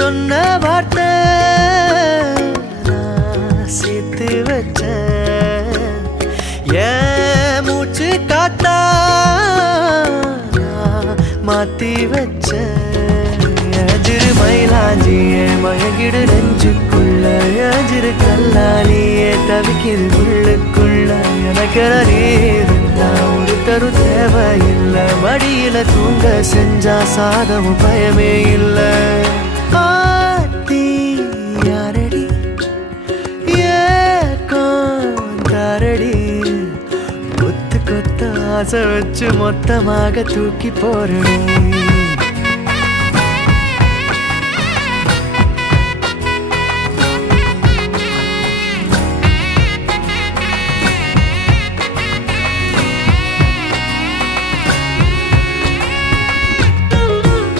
சொன்ன வார்த்தை சேர்த்து வச்ச ஏன் மூச்சு காத்தா மாத்தி வச்ச எஜிரு மயிலாஞ்சியே மயங்கிடு நெஞ்சுக்குள்ள எஜிரு கல்லாலியே தவிக்கிது உள்ளுக்குள்ள எனக்கு ஒரு தரு தேவையில்லை மடியில தூங்க செஞ்சா சாதமும் பயமே இல்லை ஆத்தி யாரடி ஏரடி கொத்து கொத்த ஆசை வச்சு மொத்தமாக தூக்கி போறடி